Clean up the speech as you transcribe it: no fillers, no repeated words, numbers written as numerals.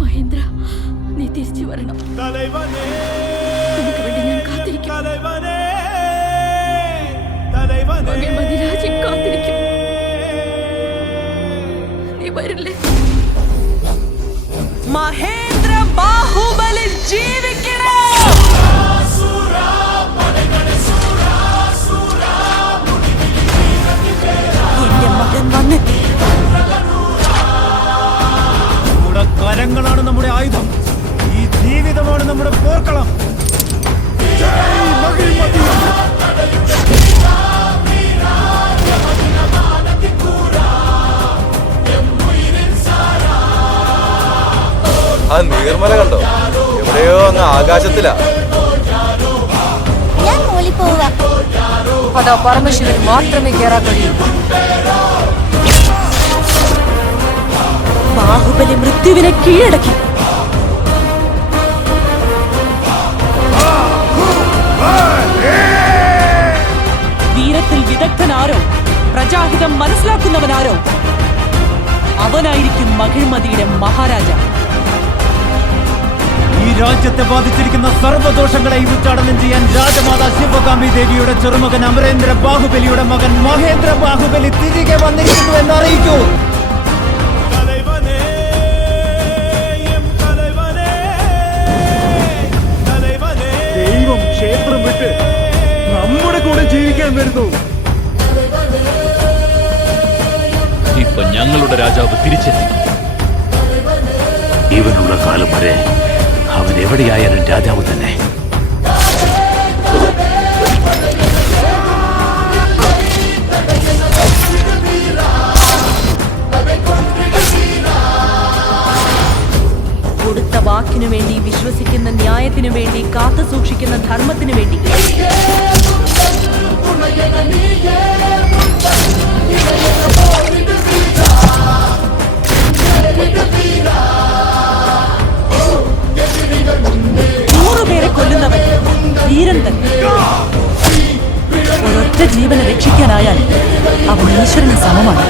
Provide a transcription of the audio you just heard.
മഹേന്ദ്ര, നീ തിരിച്ചു വരണം. നിനക്ക് വേണ്ടി ഞാൻ കാത്തിരിക്കും. മകൻ മദിരാജൻ കാത്തിരിക്കും. നീ വരില്ലേ? മഹേന്ദ്ര ബാഹുബലി ജീവിക്കണം. എന്റെ മകൻ വന്നെത്തി. നമ്മുടെ കരങ്ങളാണ് നമ്മുടെ ആയുധം. ഈ ജീവിതമാണ് നമ്മുടെ പോർക്കളം. ആ നീർമല കണ്ടോ? എവിടെയോ അങ്ങ് ആകാശത്തിലാ. ഞാൻ മോളി പോവാ. അതാ പരമശിവന് മാത്രമേ കയറാൻ കഴിയൂ. ബാഹുബലി മൃത്യുവിനെ കീഴടക്കി. വീരത്തിൽ വിദഗ്ധനാരോ, പ്രജാഹിതം മനസ്സിലാക്കുന്നവനാരോ, അവനായിരിക്കും മഹിഴ്മതിയുടെ മഹാരാജ. ഈ രാജ്യത്തെ ബാധിച്ചിരിക്കുന്ന സർവ്വദോഷങ്ങളെയും ഉച്ചാടനം ചെയ്യാൻ രാജമാതാ ശിവകാമി ദേവിയുടെ ചെറുമകൻ അമരേന്ദ്ര ബാഹുബലിയുടെ മകൻ മഹേന്ദ്ര ബാഹുബലി തിരികെ വന്നിരിക്കുന്നു എന്നറിയിക്കൂ. ദൈവം ക്ഷേത്രം വിട്ട് നമ്മുടെ കൂടെ ജീവിക്കാൻ വരുന്നു. ഇപ്പൊ ഞങ്ങളുടെ രാജാവ് തിരിച്ചെത്തി. ഇവനുള്ള കാലം വരെ അവൻ എവിടെയായാലും രാജാവ് തന്നെ. കൊടുത്ത വാക്കിനു വേണ്ടി, വിശ്വസിക്കുന്ന ന്യായത്തിനു വേണ്ടി, കാത്തു സൂക്ഷിക്കുന്ന ധർമ്മത്തിനു വേണ്ടി നൂറുപേരെ കൊല്ലുന്നവൻ ധീരൻ തന്നെ. ഒരൊറ്റ ജീവനെ രക്ഷിക്കാനായാൽ അവൻ ഈശ്വരന് സമമാണ്.